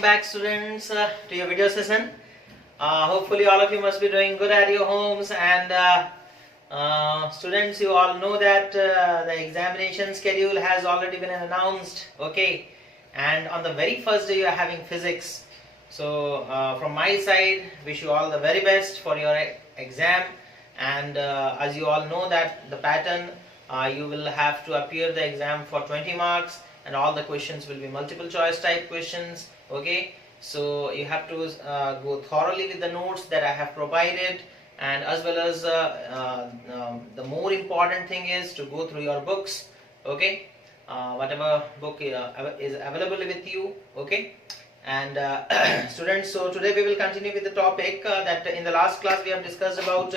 welcome back students to your video session. Hopefully all of you must be doing good at your homes, and students, you all know that the examination schedule has already been announced, okay, and on the very first day you are having physics. So from my side, wish you all the very best for your exam, and as you all know that the pattern, you will have to appear the exam for 20 marks, and all the questions will be multiple choice type questions, okay. So you have to go thoroughly with the notes that I have provided, and as well as the more important thing is to go through your books, okay, whatever book is available with you, okay. And students, so today we will continue with the topic that in the last class we have discussed about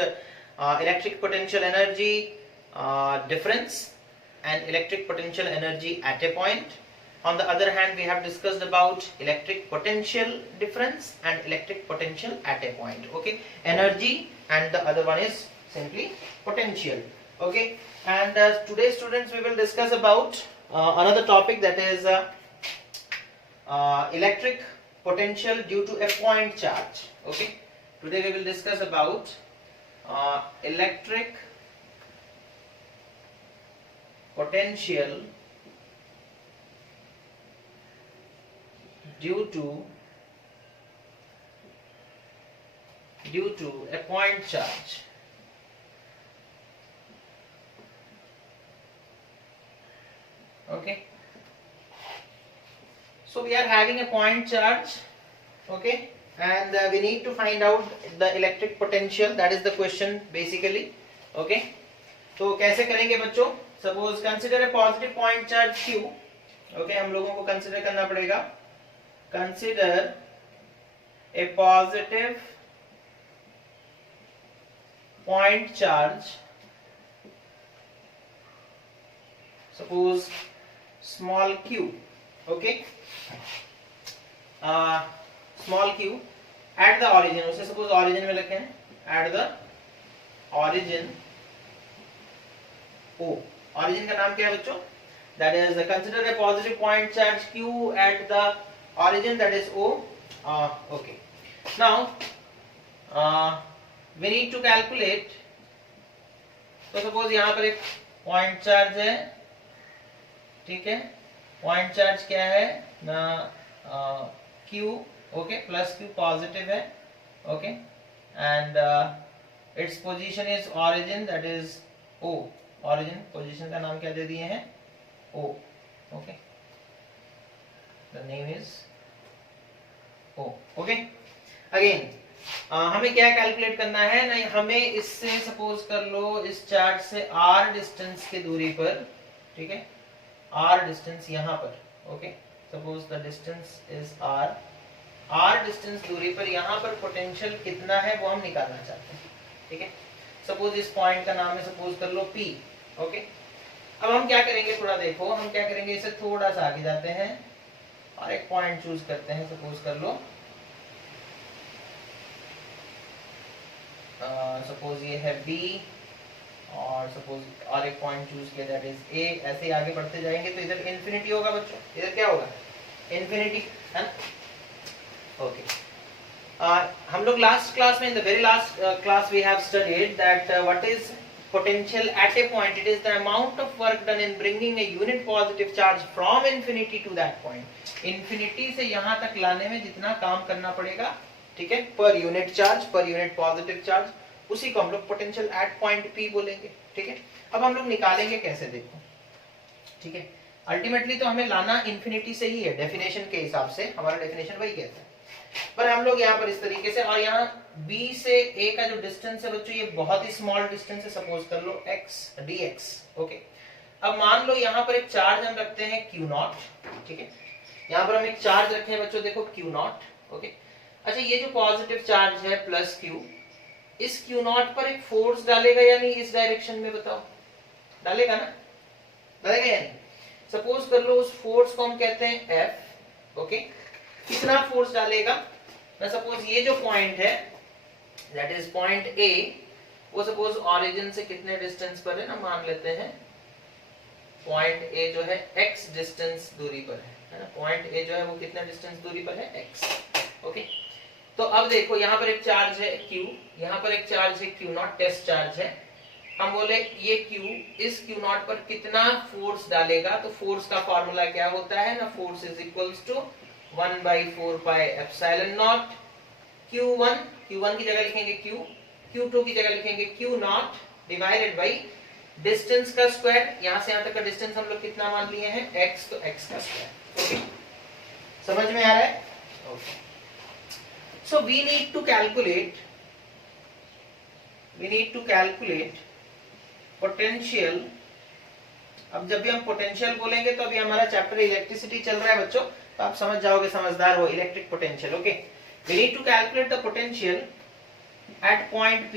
electric potential energy difference and electric potential energy at a point. On the other hand, we have discussed about electric potential difference and electric potential at a point, okay, energy, and the other one is simply potential, okay. And today students, we will discuss about another topic, that is electric potential due to a point charge, okay. Today we will discuss about electric potential due to a point charge, okay. So we are having a point charge, okay, and we need to find out the electric potential. That is the question basically, okay. तो कैसे करेंगे बच्चों? Suppose consider a positive point charge Q, okay, हम लोगों को consider करना पड़ेगा. Consider a positive point charge, suppose small q, okay, small q at the origin, उसे suppose origin में लिखें, at the origin O. Origin का नाम क्या है बच्चों? That is, consider a positive point charge Q at the origin, that is O. Okay. Now we need to calculate. तो suppose यहाँ पर एक point charge है, ठीक है. Point charge क्या है? Q, okay, plus Q positive है, okay, and its position is origin, that is O. Origin position का नाम क्या दे दिए हैं? O, okay. The name is O, okay. Again, हमें क्या कैलकुलेट करना है? नहीं, हमें इससे सपोज कर लो, इस चार्ज से r डिस्टेंस की दूरी पर, ठीक है, r डिस्टेंस यहाँ पर, okay, suppose the distance is r distance दूरी पर यहाँ पर पोटेंशियल कितना है वो हम निकालना चाहते हैं, ठीक है. सपोज इस पॉइंट का नाम है, सपोज कर लो P, ओके. अब हम क्या करेंगे, थोड़ा देखो, हम क्या करेंगे, इसे थोड़ा सा आगे जाते हैं और एक पॉइंट चूज करते हैं, सपोज कर लो, सपोज ये है B, और सपोज और एक पॉइंट चूज किया, दैट इज A. ऐसे ही आगे बढ़ते जाएंगे तो इधर इन्फिनिटी होगा बच्चों, इधर क्या होगा? इन्फिनिटी, है ना, ओके. हम लोग लास्ट क्लास में, in the very last class we have studied that what is potential at a point. It is the amount of work done in bringing a unit positive charge from infinity to that point. Infinity से यहाँ तक लाने में जितना काम करना पड़ेगा, ठीक है, per unit charge, per unit positive charge, उसी को हम लोग potential at point P बोलेंगे, ठीक है. अब हम लोग निकालेंगे कैसे, देखो, ठीक है. अल्टीमेटली तो हमें लाना infinity से ही है, डेफिनेशन के हिसाब से हमारा डेफिनेशन वही कहता है, पर हम लोग यहाँ पर इस तरीके से, और यहाँ B से A का जो डिस्टेंस है बच्चों, ये बहुत ही स्मॉल डिस्टेंस है, सपोज कर लो x dx, ओके. अब मान लो यहाँ पर एक चार्ज हम रखते हैं Q0, ठीक है. यहाँ पर हम एक चार्ज रखे हैं बच्चों, देखो Q0, ओके. अच्छा, ये जो पॉजिटिव चार्ज है प्लस Q, इस Q0 पर एक फोर्स डालेगा या नहीं इस डायरेक्शन में, बताओ, डालेगा ना, डालेगा या नहीं? सपोज कर लो उस फोर्स को हम कहते हैं F, ओके. कितना फोर्स डालेगा? मैं सपोज ये जो पॉइंट है, दैट इज पॉइंट A, वो सपोज ओरिजिन से कितने डिस्टेंस पर है ना, मान लेते हैं पॉइंट ए जो है x डिस्टेंस दूरी पर है ना, पॉइंट ए जो है वो कितना डिस्टेंस दूरी पर है x। ओके, तो अब देखो यहाँ पर एक चार्ज है q, यहाँ पर एक चार्ज है q नॉट, टेस्ट चार्ज है। हम बोले ये q इस q नॉट पर कितना फोर्स डालेगा, तो फोर्स का फॉर्मूला क्या होता है ना, force is equals to 1/4 pi epsilon naught q1 की जगह लिखेंगे q, q2 की जगह लिखेंगे q not divided by distance का स्क्वायर, यहां से यहां तक का डिस्टेंस हम लोग कितना मान लिए हैं x, तो x का स्क्वायर। ओके, समझ में आ रहा है? Okay, so we need to calculate potential. अब जब भी हम पोटेंशियल बोलेंगे तो अभी हमारा चैप्टर इलेक्ट्रिसिटी चल रहा है बच्चों, तो आप समझ जाओगे, समझदार हो, electric potential. Okay, we need to calculate the potential at point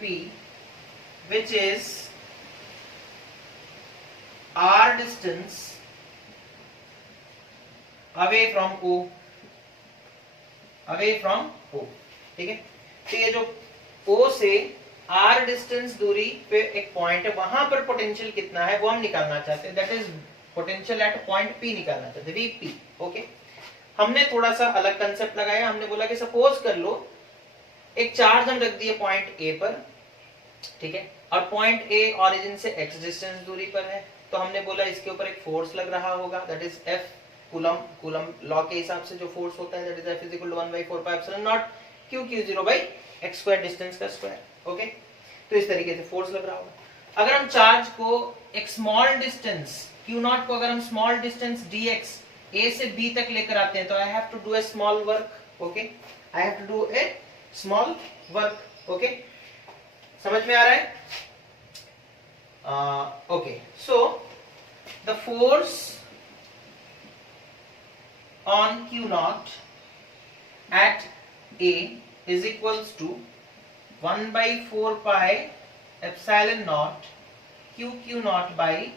P which is r distance away from O, ठीक है। तो ये जो O से r डिस्टेंस दूरी पे एक पॉइंट है, वहां पर पोटेंशियल कितना है वो हम निकालना चाहते हैं, that is potential at point P निकालना चाहते हैं, Vp। ओके, हमने थोड़ा सा अलग कंसेप्ट लगाया, हमने बोला कि सपोज कर लो एक चार्ज हम रख दिए पॉइंट ए पर, ठीक है, और पॉइंट ए ओरिजिन से x डिस्टेंस दूरी पर है, तो हमने बोला इसके ऊपर एक फोर्स लग रहा होगा, that is F, coulomb law के हिसाब से जो फोर्स होता है, that is F = 1/4 pi epsilon not q0/x² distance का स्क्वायर। ओके, तो इस तरीके से फोर्स लग रहा होगा। अगर हम चार्ज को एक स्मॉल डिस्टेंस q0 को अगर हम स्मॉल डिस्टेंस dx a से b तक लेकर आते हैं, तो I have to do a small work. Okay, I have to do a small work. Okay, समझ में आ रहा है? Okay, so the force on Q0 at A is equals to 1/4 pi epsilon naught Q0 by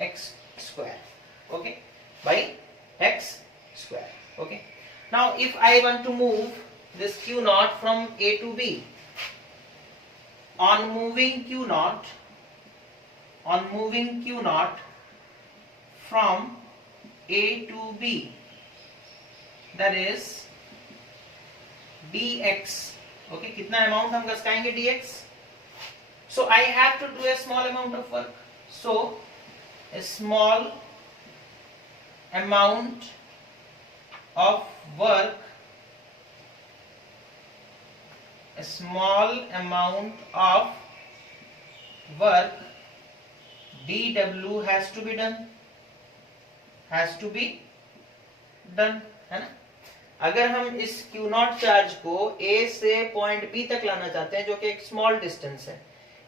x square. Okay, by x square. Okay, now if I want to move this Q0 from A to B, on moving Q0 from A to B, that is dx. Okay, कितना amount हम घसकाएंगे dx, so I have to do a small amount of work, so a small amount of work dw has to be done, है ना। अगर हम इस Q0 charge को A से point B तक लाना चाहते हैं, जो कि एक स्मॉल डिस्टेंस है,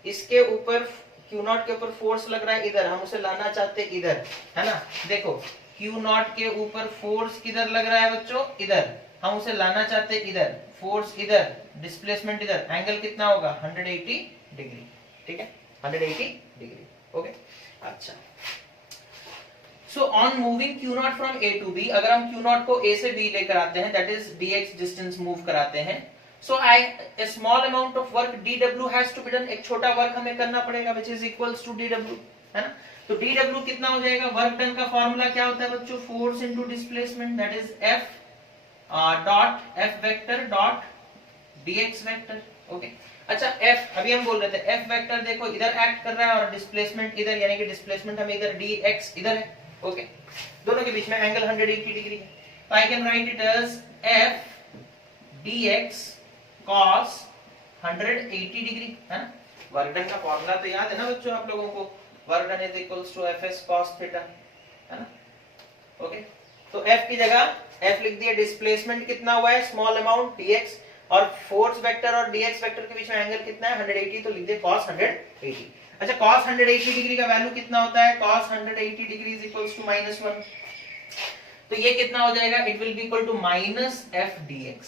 इसके ऊपर Q0 के ऊपर फोर्स लग रहा है इधर, हम उसे लाना चाहते हैं इधर, है ना। देखो Q0 के ऊपर फोर्स किधर लग रहा है बच्चों, इधर, हम उसे लाना चाहते हैं इधर, फोर्स इधर, डिस्प्लेसमेंट इधर, एंगल कितना होगा 180 डिग्री, ठीक है, 180 डिग्री। ओके, अच्छा, so on moving Q0 from A to B, अगर हम Q0 को A से B लेकर आते हैं, that is dx distance move कराते हैं, so a small amount of work dw has to be done, एक छोटा वर्क हमें करना पड़ेगा, which is equals to dw, है ना। तो dw कितना हो जाएगा, वर्क डन का फार्मूला क्या होता है बच्चों, force into displacement, that is F dot F vector dot dx vector. Okay, अच्छा, F अभी हम बोल रहे थे, F वेक्टर देखो इधर एक्ट कर रहा है और डिस्प्लेसमेंट इधर, यानी कि डिस्प्लेसमेंट हमें इधर dx इधर है। ओके, दोनों के बीच में एंगल 180 डिग्री है, तो I can write it as F dx cos 180 degree, है ना। वर्क डन का फॉर्मूला तो याद है ना बच्चों आप लोगों को, work done is equals to Fs cos theta, है ना। ओके, तो F की जगह F लिख दिया, डिस्प्लेसमेंट कितना हुआ है स्मॉल अमाउंट dx, और फोर्स वेक्टर और dx वेक्टर के बीच में एंगल कितना है 180, तो लिख दे cos 180। अच्छा, cos 180 डिग्री का वैल्यू कितना होता है, cos 180 degree is equals to -1, तो ये कितना हो जाएगा, it will be equal to -f dx,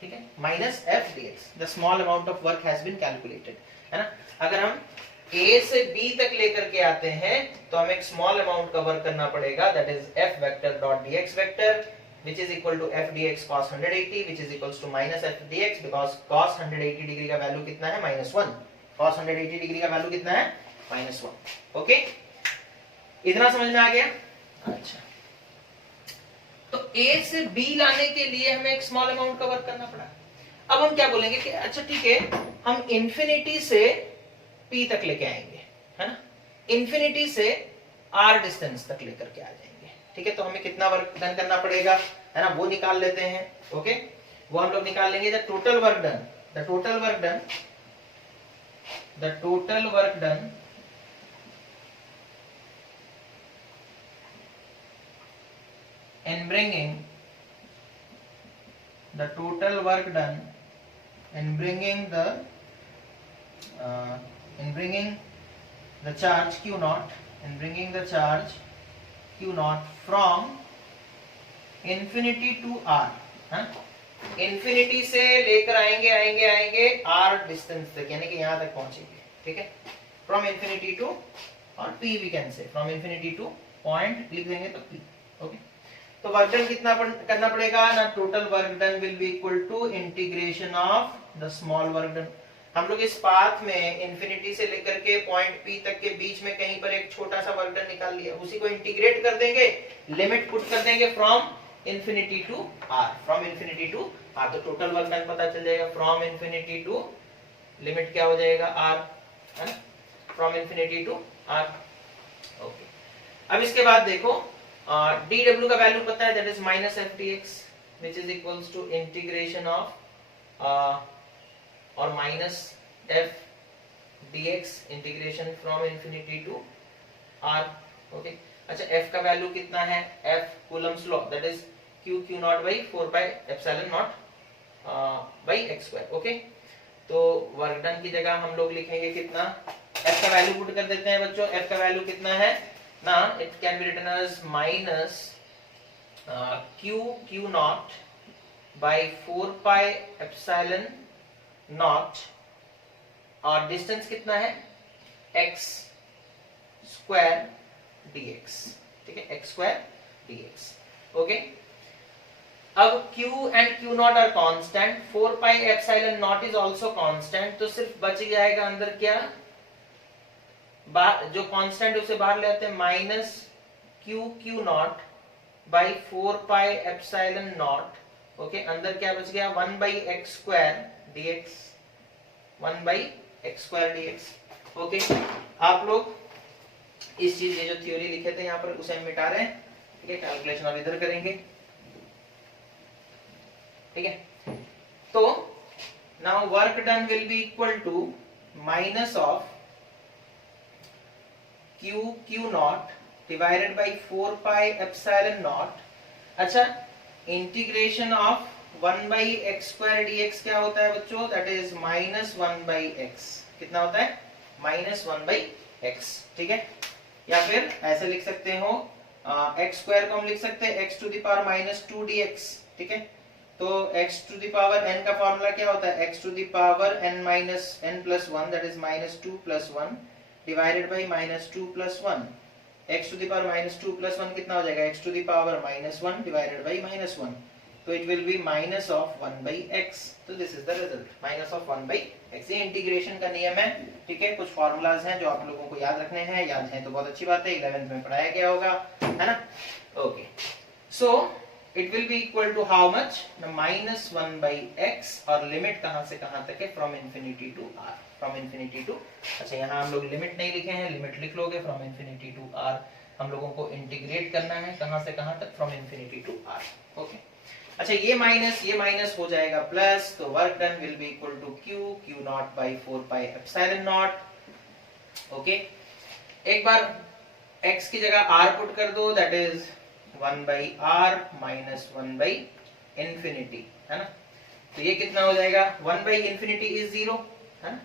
ठीक है, -f dx, the small amount of work has been calculated, है ना। अगर हम A से B तक लेकर के आते हैं, तो हमें एक स्मॉल अमाउंट का वर्क करना पड़ेगा, that is F vector dot dx vector, which is equal to F dx cos 180, which is equals to -f dx, because cos 180 degree का वैल्यू कितना है -1, cos 180 डिग्री का वैल्यू कितना है -1। ओके, इतना समझ में आ गया। अच्छा, तो A से B लाने के लिए हमें एक स्मॉल अमाउंट का वर्क करना पड़ा। अब हम क्या बोलेंगे कि अच्छा ठीक है, हम इंफिनिटी से P तक लेके आएंगे, है ना, इंफिनिटी से R डिस्टेंस तक लेकर के आ जाएंगे। ठीक है, तो हमें कितना वर्क डन करना पड़ेगा, है ना, वो निकाल लेते हैं। ओके, वो हम लोग निकाल लेंगे। The total work done, the total work done, the total work done in bringing the total work done in bringing the charge q naught, in bringing the charge q naught from infinity to r, हाँ, infinity से लेकर आएंगे आएंगे आएंगे r distance तक, यानी कि यहां तक पहुंचेंगे। ठीक है, फ्रॉम इंफिनिटी टू, और p we can say from infinity to point लिख देंगे तो p। ओके, तो वर्क डन कितना करना पड़ेगा ना, total work done will be equal to integration of the small work done. हम लोग इस पाथ में इंफिनिटी से लेकर के पॉइंट P तक के बीच में कहीं पर एक छोटा सा वर्क डन निकाल लिया, उसी को इंटीग्रेट कर देंगे, लिमिट पुट कर देंगे from infinity to r, from infinity to r, तो टोटल वर्क डन पता चल जाएगा फ्रॉम इंफिनिटी टू, लिमिट क्या हो जाएगा r, है ना, from infinity to r। Okay, अब इसके बाद देखो dw का वैल्यू पता है, that is minus F D X, which is equals to integration of और minus F D X, integration from infinity to r। Okay, अच्छा f का वैल्यू कितना है, f Coulomb's law, that is q not by 4 pi epsilon not by x square. Okay, तो work done की जगह हम लोग लिखेंगे कितना, f का वैल्यू पुट कर देते हैं बच्चों। f का वैल्यू कितना है ना, it can be written as minus q naught by 4 pi epsilon naught, और डिस्टेंस कितना है x स्क्वायर dx। ठीक है, x स्क्वायर dx। ओके, अब q and q naught are constant, 4 pi epsilon naught is also constant, तो सिर्फ बच जाएगा अंदर क्या, जो कांस्टेंट उसे बाहर ले आते हैं, minus q naught by 4 pi epsilon naught. Okay, अंदर क्या बच गया, 1 by x square dx, 1 by x square dx. Okay, आप लोग इस चीज, ये जो थ्योरी लिखे थे यहाँ पर, उसे हम मिटा रहे हैं। ठीक है, कैलकुलेशन अब इधर करेंगे। ठीक है, तो now work done will be equal to minus of q not divided by 4 pi epsilon not. अच्छा, integration of 1 by x square dx क्या होता है बच्चों, that is minus 1 by X. कितना होता है, माइनस 1 बाई एक्स। ठीक है, या फिर ऐसे लिख सकते हो, एक्स स्क्वायर को हम लिख सकते हैं x to the power minus 2 dx। ठीक है, तो x to the power n का फॉर्मूला क्या होता है, x to the power n minus n plus 1, that is minus 2 plus 1 divided by minus 2 plus 1। x to the power minus 2 plus 1 कितना हो जाएगा, x to the power minus 1 divided by minus 1, तो it will be minus of 1 by x। तो this is the result, minus of 1 by x। ये integration का नियम है। ठीक है, कुछ फॉर्मूलाज हैं जो आप लोगों को याद रखने हैं, याद है तो बहुत अच्छी बात है, 11th में पढ़ाया गया होगा, है ना। Okay, so it will be equal to how much, minus 1 by x, और लिमिट कहां से कहां तक है, from infinity to r, from infinity to. अच्छा, यहाँ हम लोग लिमिट नहीं लिखे हैं, लिमिट लिख लोगे, फ्रॉम इंफिनिटी टू r। हम लोगों को इंटीग्रेट करना है कहां से कहां तक, from infinity to r। Okay, अच्छा, ये माइनस हो जाएगा प्लस, तो work done will be equal to q not by 4 pi epsilon naught. Okay, एक बार x की जगह r पुट कर दो, that is 1 by r minus 1 by infinity, है ना। तो ये कितना हो जाएगा, 1 बाई इंफिनिटी इज 0, है ना।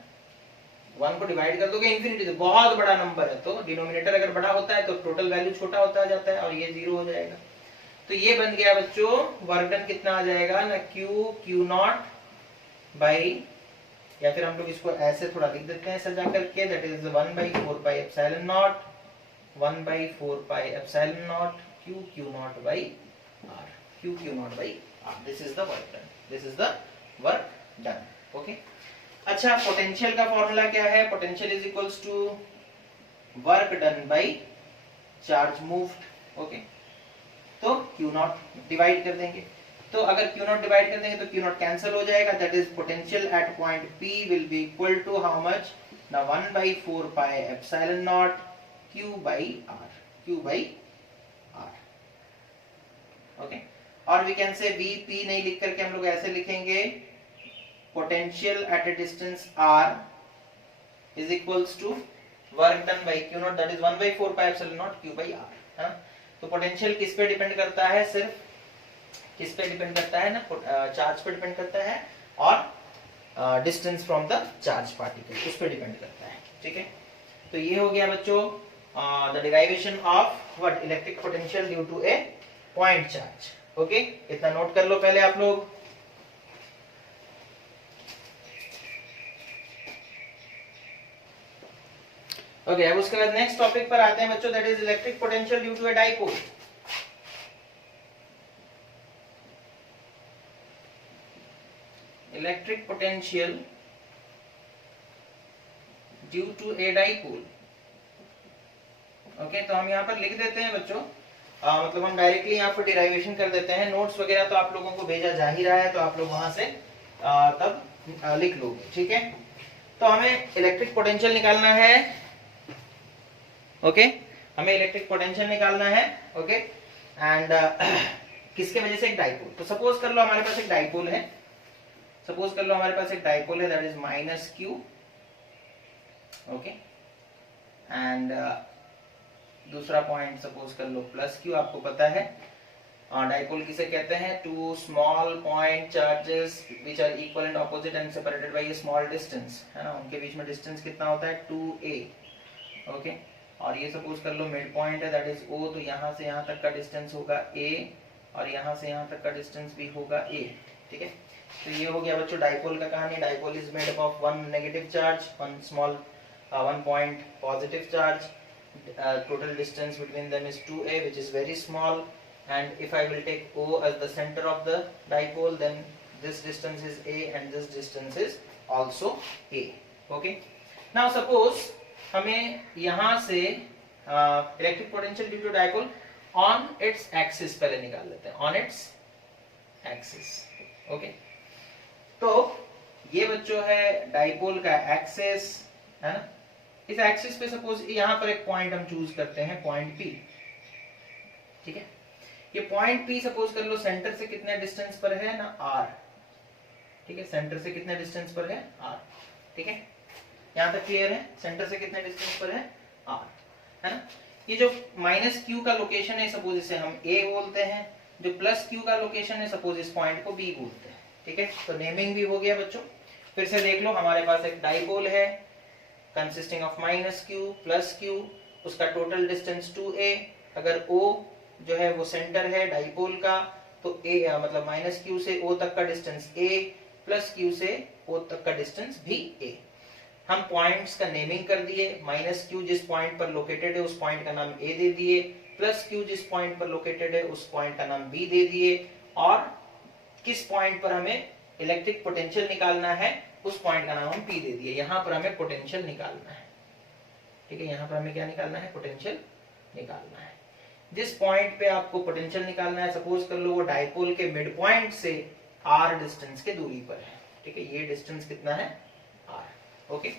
1 को डिवाइड कर दोगे इंफिनिटी, तो बहुत बड़ा नंबर है, तो डिनोमिनेटर अगर बड़ा होता है तो टोटल वैल्यू छोटा होता जाता है, और ये 0 हो जाएगा। तो ये बन गया बच्चों, वर्क डन कितना आ जाएगा ना, क्यू नॉट बाई, या फिर हम लोग इसको ऐसे थोड़ा लिख देते हैं सजा करके, that is 1 by 4 pi epsilon naught, 1 by 4 pi epsilon naught, q naught by r, q naught by r. This is the work done, this is the work done. Okay, अच्छा, पोटेंशियल का फॉर्मूला क्या है? Potential is equals to work done by charge moved. Okay, तो Q naught divide कर देंगे, तो अगर Q naught divide कर देंगे तो Q नॉट कैंसिल हो जाएगा, that is potential at point P will be equal to how much? ना 1/4 pi epsilon naught Q by R, Q by R। Okay, और वी कैन से Vp नहीं लिख करके हम लोग ऐसे लिखेंगे, potential at a distance R is equals to work done by Q naught, that is 1/4 pi epsilon naught Q by R, है ना। तो पोटेंशियल किस पे डिपेंड करता है? सिर्फ किस पे डिपेंड करता है ना? चार्ज पे डिपेंड करता है और distance from the charge particle, उस पे डिपेंड करता है। ठीक है, तो ये हो गया बच्चों the derivation of what? Electric potential due to a point charge. Okay, इतना नोट कर लो पहले आप लोग। ओके, अब उसके बाद नेक्स्ट टॉपिक पर आते हैं बच्चों, that is electric potential due to a dipole. Electric potential due to a dipole. Okay, तो हम यहाँ पर लिख देते हैं बच्चों, मतलब हम डायरेक्टली यहाँ पर डिराइवेशन कर देते हैं। नोट्स वगैरह तो आप लोगों को भेजा जा ही रहा है, तो आप लोग वहां से तब लिख लोगे। ठीक है, तो हमें इलेक्ट्रिक पोटेंशियल निकालना है। ओके, हमें इलेक्ट्रिक पोटेंशियल निकालना है। ओके, एंड किसके वजह से? एक डाइपोल। तो सपोज कर लो हमारे पास एक डाइपोल है, सपोज कर लो हमारे पास एक डाइपोल है, that is -Q। Okay, and दूसरा पॉइंट सपोज कर लो +Q। आपको पता है डाइपोल किसे कहते हैं? Two small point charges which are equal and opposite and separated by a small distance, है ना। उनके बीच में डिस्टेंस कितना होता है? 2a। ओके, और ये सपोज कर लो मिड पॉइंट है, दैट इज O, तो यहाँ से यहाँ तक का डिस्टेंस होगा a, और यहाँ से यहाँ तक का डिस्टेंस भी होगा a। ठीक है, तो ये हो गया बच्चों डाइपोल का कहानी। Dipole is made up of one negative charge, one point positive charge, total distance between them is 2a, which is very small, and if I will take O as the center of the dipole, then this distance is a and this distance is also a। okay, now suppose हमें यहाँ से electric potential due to dipole on its axis पहले निकाल लेते हैं, on its axis. Okay, तो ये बच्चों है डाइपोल का एक्सिस, है ना। इस एक्सिस पे सपोज यहाँ पर एक पॉइंट हम चूज करते हैं, पॉइंट P। ठीक है, ये पॉइंट P सपोज कर लो सेंटर से कितने डिस्टेंस पर है ना? R। ठीक है, सेंटर से कितने डिस्टेंस पर है? R। ठीक है, यहाँ तक क्लियर है? सेंटर से कितने डिस्टेंस पर है? R, है ना। ये जो -Q का लोकेशन है, सपोज इसे हम A बोलते हैं, जो +Q का लोकेशन है, सपोज इस पॉइंट को B बोलते हैं। ठीक है, तो नेमिंग भी हो गया बच्चों। फिर से देख लो, हमारे पास एक डाइपोल है कंसिस्टिंग ऑफ -Q +Q, उसका टोटल डिस्टेंस 2a। अगर O जो है वो सेंटर है डाइपोल का, तो A मतलब -Q से O तक का डिस्टेंस a, +Q से O तक का डिस्टेंस भी a। हम पॉइंट्स का नेमिंग कर दिए, -Q जिस पॉइंट पर लोकेटेड है उस पॉइंट का नाम A दे दिए, +Q जिस पॉइंट पर लोकेटेड है उस पॉइंट का नाम B दे दिए, और किस पॉइंट पर हमें इलेक्ट्रिक पोटेंशियल निकालना है उस पॉइंट का नाम हम P दे दिए। यहाँ पर हमें पोटेंशियल निकालना है। ठीक है, यहाँ पर हमें क्या निकालना है? पोटेंशियल निकालना है। जिस पॉइंट पे आपको पोटेंशियल निकालना है, सपोज कर लो वो डाइपोल के मिड पॉइंट से r डिस्टेंस के दूरी पर है। ठीक है, ये डिस्टेंस कितना है? r। ओके,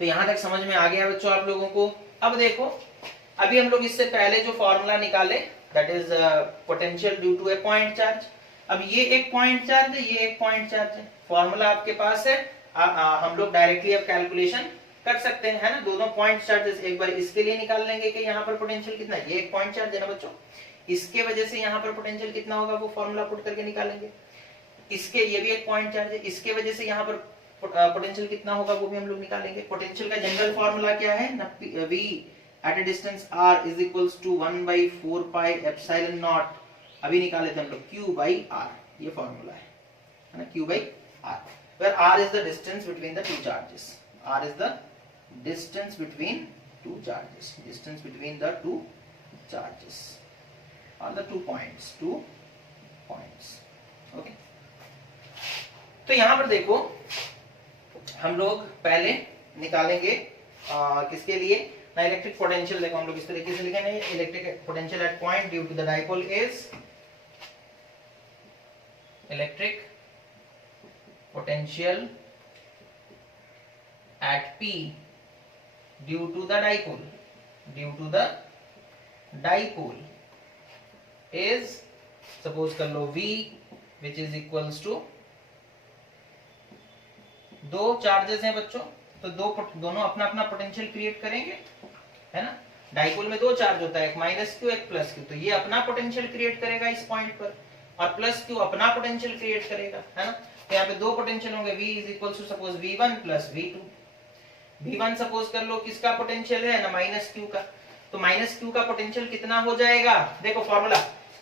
तो यहाँ तक समझ में आ गया बच्चों आप लोगों को। अब देखो, अभी हम लोग इससे पहले जो फॉर्मूला निकाले, that is potential due to a point charge. अब ये एक पॉइंट चार्ज है, ये एक पॉइंट चार्ज है, फॉर्मूला आपके पास है। हम लोग डायरेक्टली अब कैलकुलेशन कर सकते हैं, है ना। दोनों पॉइंट चार्जेस एक बार इसके लिए निकाल लेंगे कि यहाँ पर पोटेंशियल कितना है। ये एक पॉइंट चार्ज है ना बच्चों, इसके वजह से यहाँ पर पोटेंशियल कितना होगा वो फॉर्मूला पुट करके निकालेंगे। इसके, ये भी एक पॉइंट चार्ज है, इसके वजह से यहाँ पर पोटेंशियल कितना होगा वो भी हम लोग निकालेंगे। पोटेंशियल का जनरल फॉर्मूला क्या है ना? V at a distance r is equals to 1/4 pi epsilon naught, अभी निकाले थे हम लोग, Q by R, ये फॉर्मूला है ना, Q by R, where R is the distance between the two charges। R is the distance between two charges, distance between the two charges or the 2 points। Okay, तो यहां पर देखो हम लोग पहले निकालेंगे किसके लिए ना, इलेक्ट्रिक पोटेंशियल। देखो हम लोग इस तरीके से लिखेंगे, electric potential at point due to the dipole is electric potential at P due to the dipole is, suppose कर लो V which is equals to, दो चार्जेस हैं बच्चों, तो दोनों अपना अपना पोटेंशियल क्रिएट करेंगे, है ना। डाइपोल में दो चार्ज होता है, एक माइनस क्यू एक प्लस क्यू, तो ये अपना पोटेंशियल क्रिएट करेगा इस पॉइंट पर, और प्लस क्यू अपना पोटेंशियल क्रिएट करेगा, है ना। तो यहाँ पे दो पोटेंशियल होंगे, V is equals to suppose V1 plus V2। V1 suppose कर लो किसका पोटेंशियल है ना, माइनस क्यू का, तो माइनस क्यू का पोटेंशियल कितना हो जाएगा, देखो फॉर्मूला,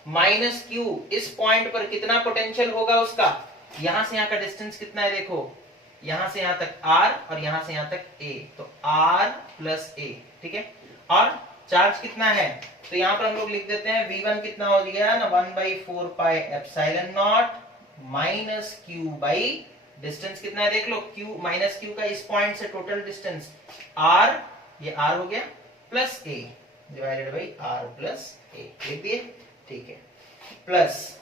माइनस क्यू इस पॉइंट पर कितना पोटेंशियल होगा उसका, यहां से यहां का डिस्टेंस कितना है, देखो यहां से यहां तक R और यहां से यहां तक A, तो R प्लस A, ठीक है। और चार्ज कितना है, तो यहां पर हम लोग लिख देते हैं V1 कितना हो गया ना, 1/4 pi epsilon not minus Q by distance कितना है, देख लो Q माइनस क्यू का इस पॉइंट से टोटल डिस्टेंस R, ये R हो गया, plus A divided by R plus A, लिख दिए, ठीक है। प्लस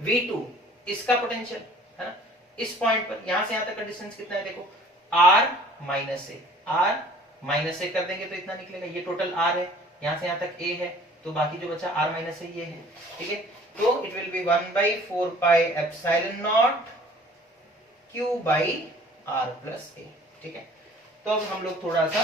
V2 इसका पोटेंशियल है ना, इस पॉइंट पर यहां से यहां तक का डिस्टेंस कितना है, देखो R minus A, R minus A कर देंगे तो इतना निकलेगा, ये टोटल R है, यहां से यहां तक A है, तो बाकी जो बचा R माइनस A ये है, ठीक है। तो it will B 1/4 pi epsilon naught Q by R plus A, ठीक है। तो अब हम लोग थोड़ा सा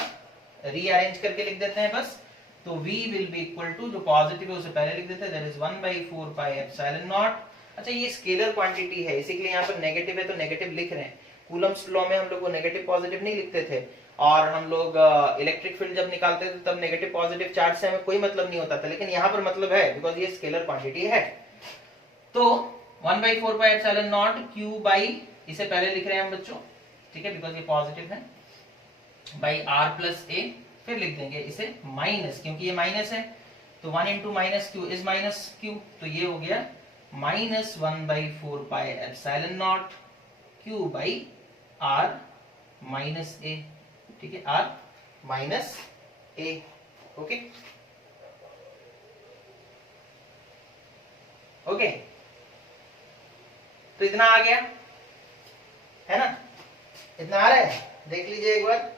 रीअरेंज करके लिख देते हैं बस, तो V will be equal to, जो पॉजिटिव है उसे पहले लिख देते हैं, that is 1/4 pi epsilon not. अच्छा ये स्केलर क्वांटिटी है, इसी के लिए यहाँ पर नेगेटिव है तो नेगेटिव लिख रहे हैं, कूलम्स लॉ में हम लोग वो नेगेटिव पॉजिटिव नहीं लिखते थे, और हम लोग इलेक्ट्रिक फील्ड जब निकालते थे तब नेगेटिव पॉजिटिव चार्ज से हमें कोई मतलब नहीं होता था, लेकिन यहाँ पर मतलब है बिकॉज ये स्केलर क्वांटिटी है। तो 1/4 pi epsilon naught Q by, इसे पहले लिख रहे हैं हम बच्चों, ठीक है, बिकॉज ये पॉजिटिव है, बाई R प्लस A, फिर लिख देंगे इसे माइनस, क्योंकि ये माइनस है तो 1 into minus Q is minus Q, तो ये हो गया minus 1/4 pi epsilon naught Q by R minus A, ठीक है, R minus A, okay okay. तो इतना आ गया है ना, इतना आ रहा है, देख लीजिए एक बार।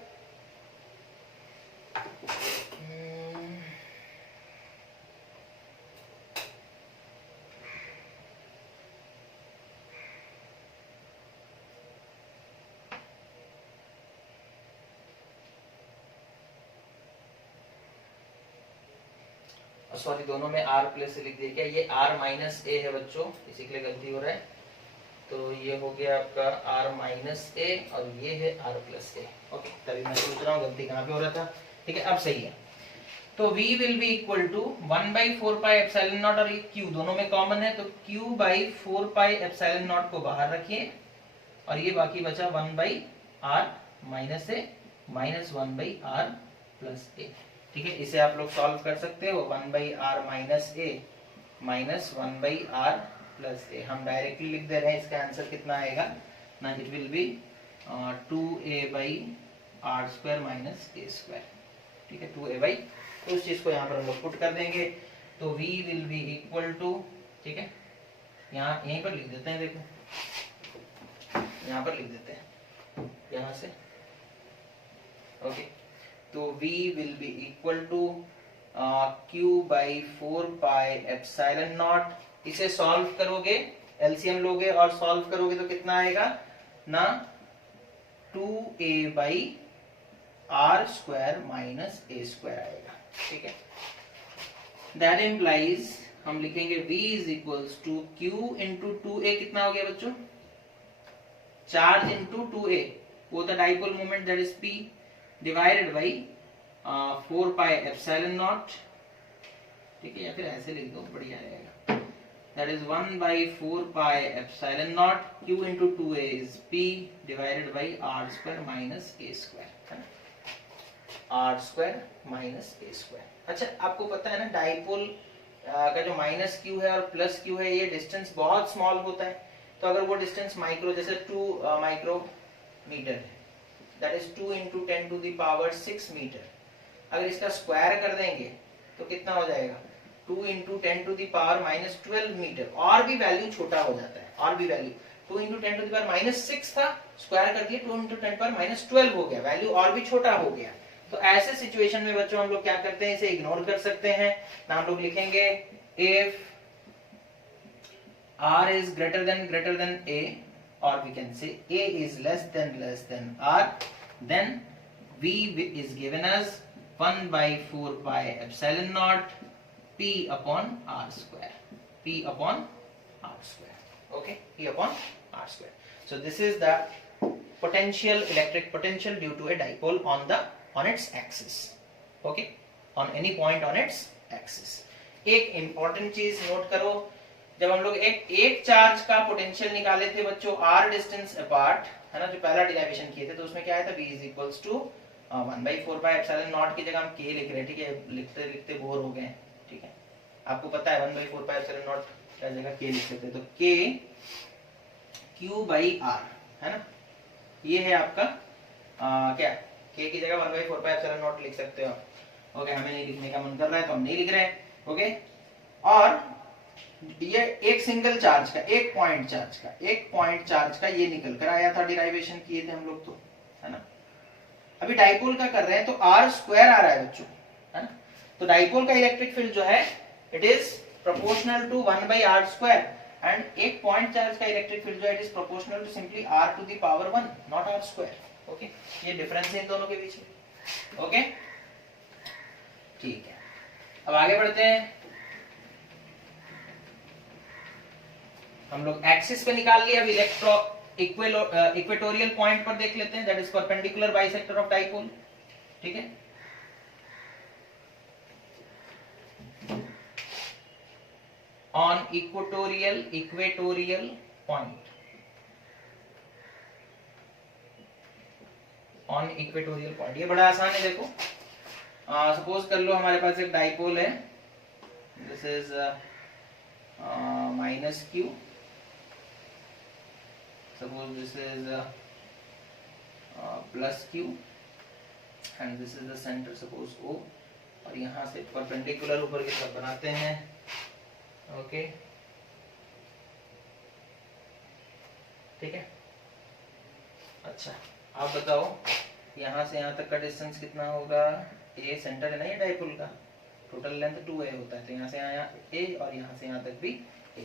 सॉरी दोनों में R प्लस लिख दिया क्या, ये R माइनस A है बच्चों, इसी के लिए गलती हो रहा है, तो ये हो गया आपका R माइनस A और ये है R प्लस A, ओके। तभी मैं सोच रहा हूँ गलती कहाँ पे हो रहा था, ठीक है, अब सही है। तो V will be equal to 1/4 pi epsilon naught, और ये Q दोनों में कॉमन है, तो Q/4 पाई एप्सिलॉन नॉट को बाहर रखिए, और ये बाकी बचा 1/R minus A minus 1/R plus A, ठीक है। इसे आप लोग सॉल्व कर सकते हो, 1/R minus A minus 1/R plus A, हम डायरेक्टली लिख दे रहे हैं, इसका आंसर कितना आएगा ना, it will B 2A/R square minus A square, ठीक है, 2A/, तो उस चीज को यहाँ पर हम लोग पुट कर देंगे, तो V will be equal to, ठीक है, यहाँ यहीं पर लिख देते हैं, देखो यहाँ पर लिख देते हैं, यहाँ से, ओके। तो V will be equal to Q/4 pi epsilon naught, इसे सॉल्व करोगे, एलसीएम लोगे और सॉल्व करोगे तो कितना आएगा ना, 2A/R square minus A square आएगा, ठीक है। दैट इम्प्लाइज हम लिखेंगे V is equals to Q into 2A, कितना हो गया बच्चों, चार्ज इंटू 2A, वो the dipole moment that is P divided by 4 pi epsilon naught, ठीक है, या फिर ऐसे लिख दो बढ़िया रहेगा, that is 1/4 pi epsilon naught Q into 2A is P divided by R square minus A square, है ना, R square minus A square. अच्छा आपको पता है ना, डाइपोल का जो माइनस Q है और प्लस Q है, ये डिस्टेंस बहुत स्मॉल होता है, तो अगर वो डिस्टेंस माइक्रो, जैसे 2 माइक्रो मीटर है, दैट इज 2 × 10⁻6 मीटर। अगर इसका स्क्वायर कर देंगे तो कितना हो जाएगा, 2 × 10⁻12 मीटर। और भी वैल्यू छोटा हो जाता है, और भी वैल्यू 2 × 10⁻6 था, स्क्वायर कर दिया 2 × 10⁻12 हो गया, वैल्यू और भी छोटा हो गया। तो ऐसे सिचुएशन में बच्चों हम लोग क्या करते हैं, इसे इग्नोर कर सकते हैं ना। हम लोग लिखेंगे if r is greater than a, or we can say a is less than r, then v is given as 1/4πε0 p upon r square, p upon r square. Okay, p upon r square. So this is the potential, electric potential due to a dipole on its axis. Okay, on any point on its axis. एक important चीज note करो, जब हम लोग एक charge का potential निकाले थे बच्चों r डिस्टेंस अपार्ट, है ना, जो पहला डिराइवेशन किए थे, तो उसमें क्या आया था, v = 1/4πε0 की जगह हम k लिख रहे हैं। ठीक है, लिखते लिखते बोर हो गए। ठीक है, आपको पता है 1/4πε0 क्या जगह k लिख सकते हैं, तो k q/r, है ना, ये है आपका क्या, k की जगह 1/4πε0 लिख सकते हो आप। ओके, हमें नहीं लिखने का मन कर रहा है तो हम नहीं लिख रहे हैं। ओके, और ये एक सिंगल चार्ज का, एक पॉइंट चार्ज का ये निकल कर आया था, डिराइवेशन किए थे हम लोग, तो है ना। अभी डाइपोल का कर रहे हैं तो r स्क्वायर आ रहा है बच्चों, है ना। तो डाइपोल का इलेक्ट्रिक फील्ड जो है it is proportional to 1/r square, and एक पॉइंट चार्ज का इलेक्ट्रिक फील्ड जो है it is proportional to simply r⁻1, not r square. Okay, ये डिफरेंस है इन दोनों के बीच में। ओके, ठीक है, अब आगे बढ़ते हैं। हम लोग एक्सिस पे निकाल लिया, अब इक्वेटोरियल पॉइंट पर देख लेते हैं, that is perpendicular bisector of dipole. ठीक है, on equatorial point, on equatorial point, ये बड़ा आसान है। देखो, सपोज कर लो हमारे पास एक डाइपोल है, this is -q, suppose this is +q and this is the center, suppose O, और यहाँ से परपेंडिकुलर ऊपर की तरफ बनाते हैं। ओके, ठीक है, अच्छा, आप बताओ यहाँ से यहाँ तक का डिस्टेंस कितना होगा, a सेंटर है ना ये डाइपोल का, टोटल लेंथ 2a होता है, तो यहाँ से यहाँ a और यहाँ से यहाँ तक भी a।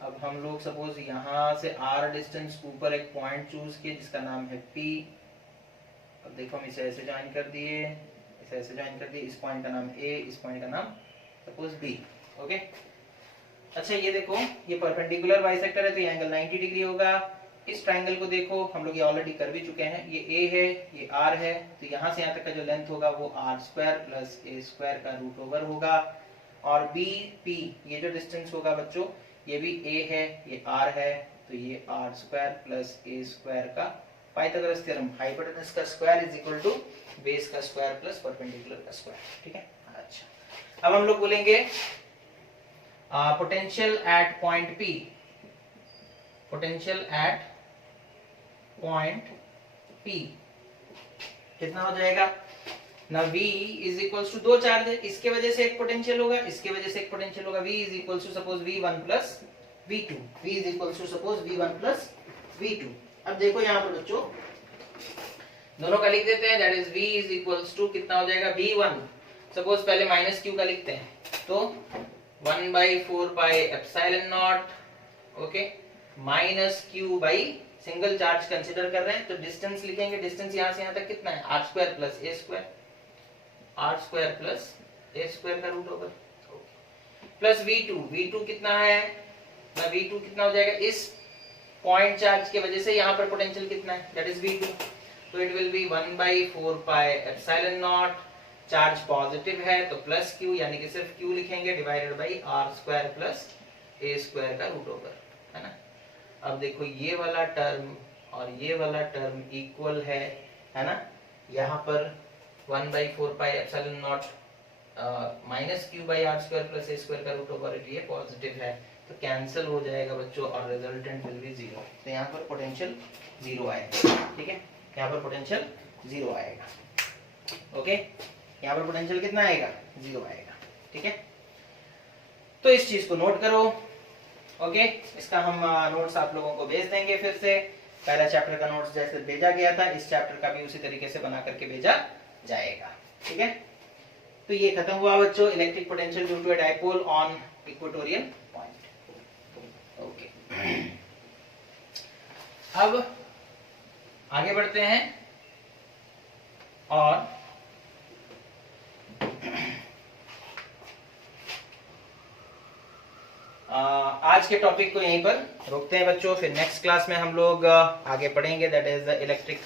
अब हम लोग सपोज यहाँ से r डिस्टेंस ऊपर एक पॉइंट चूज किए जिसका नाम है P। अब देखो हम इसे ऐसे ज्वाइन कर दिए, इसे ऐसे ज्वाइन कर दिए, इस पॉइंट का नाम A, इस पॉइंट का नाम सपोज B। ओके, अच्छा, ये देखो ये परपेंडिकुलर बाइसेक्टर है तो ये एंगल 90 डिग्री होगा। इस ट्रायंगल को देखो, हम लोग ये ऑलरेडी कर भी चुके हैं, ये A है, ये R है, तो यहाँ से यहाँ तक का जो लेंथ होगा वो r² + a² का √ओवर होगा, और B P ये जो डिस्टेंस होगा बच्चों, ये भी a है, ये r है, तो ये r² + a² का पाइथागोरस थ्योरम, हाइपोटेनस का square is equal to base का स्क्वायर प्लस परपेंडिकुलर का स्क्वायर। ठीक है, अच्छा, अब हम लोग बोलेंगे potential at point P, potential at point P कितना हो जाएगा ना, V इज इक्वल टू, दो चार्ज है, इसके वजह से एक पोटेंशियल होगा, इसके वजह से एक पोटेंशियल होगा, V is equal to suppose V1 + V2, V is equal to suppose V1 + V2। अब देखो यहाँ पर बच्चों दोनों का लिख देते हैं, that is V is equal to कितना हो जाएगा, V1 सपोज पहले -q का लिखते हैं, तो 1/4πε0, okay, -q/ single charge consider कर रहे हैं तो डिस्टेंस लिखेंगे, डिस्टेंस यहाँ से यहाँ तक कितना है, r² + a², r² + a² का √ओवर, प्लस V2 कितना है, V2 कितना हो जाएगा, इस पॉइंट चार्ज की वजह से यहाँ पर पोटेंशियल कितना है, दैट इज V2, तो it will be 1/4πε0, charge positive है तो +q, यानी कि सिर्फ q लिखेंगे, डिवाइडेड बाई r² + a² का √ओवर, है ना। अब देखो ये वाला टर्म और ये वाला टर्म इक्वल है ना, यहाँ पर 1/4πε0 -q/r² + a² का √ओवर, ये पॉजिटिव है, तो तो कैंसिल हो जाएगा बच्चों और रिजल्टेंट विल बी 0। तो यहाँ पर पोटेंशियल 0 आएगा, ठीक है, यहाँ पर पोटेंशियल 0 आएगा। ओके, यहाँ पर पोटेंशियल कितना आएगा? 0 आएगा, ठीक है। तो इस चीज को नोट करो। ओके, इसका हम नोट्स आप लोगों को भेज देंगे। फिर से पहला चैप्टर का नोट्स जैसे भेजा गया था, इस चैप्टर का भी उसी तरीके से बना करके भेजा जाएगा, ठीक है। तो ये खत्म हुआ बच्चों, electric potential due to a dipole on equatorial point. Okay, अब आगे बढ़ते हैं और आज के टॉपिक को यहीं पर रोकते हैं बच्चों। फिर नेक्स्ट क्लास में हम लोग आगे पढ़ेंगे, दैट इज इलेक्ट्रिक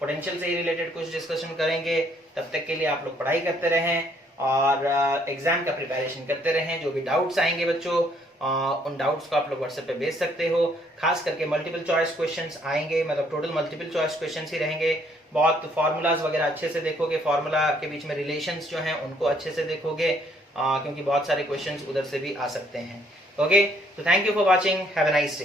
पोटेंशियल से ही रिलेटेड कुछ डिस्कशन करेंगे। तब तक के लिए आप लोग पढ़ाई करते रहें और एग्जाम का प्रिपरेशन करते रहें। जो भी डाउट्स आएंगे बच्चों, उन डाउट्स को आप लोग व्हाट्सएप पे भेज सकते हो। खास करके मल्टीपल चॉइस क्वेश्चंस आएंगे, मतलब टोटल मल्टीपल चॉइस क्वेश्चंस ही रहेंगे। बहुत फॉर्मूलाज वगैरह अच्छे से देखोगे, फॉर्मूला के बीच में रिलेशंस जो हैं उनको अच्छे से देखोगे, क्योंकि बहुत सारे क्वेश्चंस उधर से भी आ सकते हैं। ओके, तो thank you for watching, have a nice day.